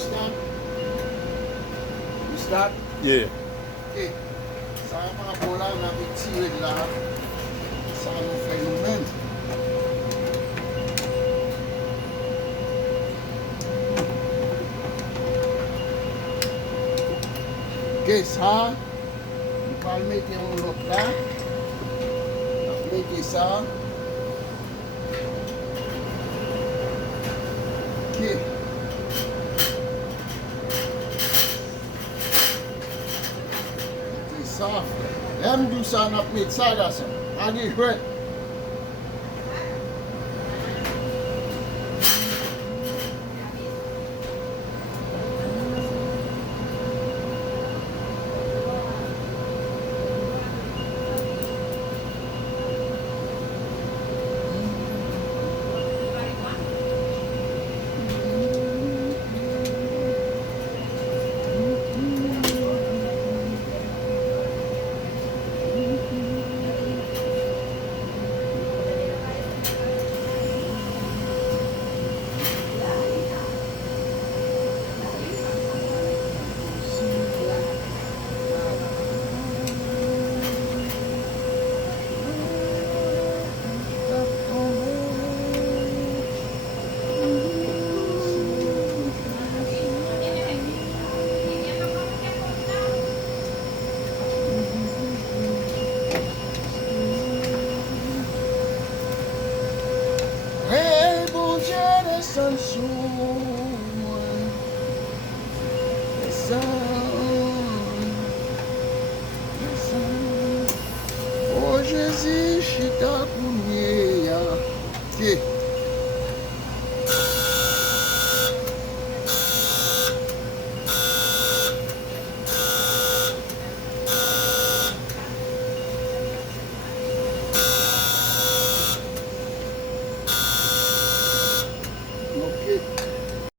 start? You start? Yeah. Ok. Sa pa bon la, nan pe tire la. Sa nou fè nou men. Ok, sa. Nou pal mette yon lot la. Mette sa. Ok. Soft. Them do sign up mid side us. I get hurt. Hey, bon Dieu, descend sur moi. Descend. Oh Jésus, chita kounye ya. Ok.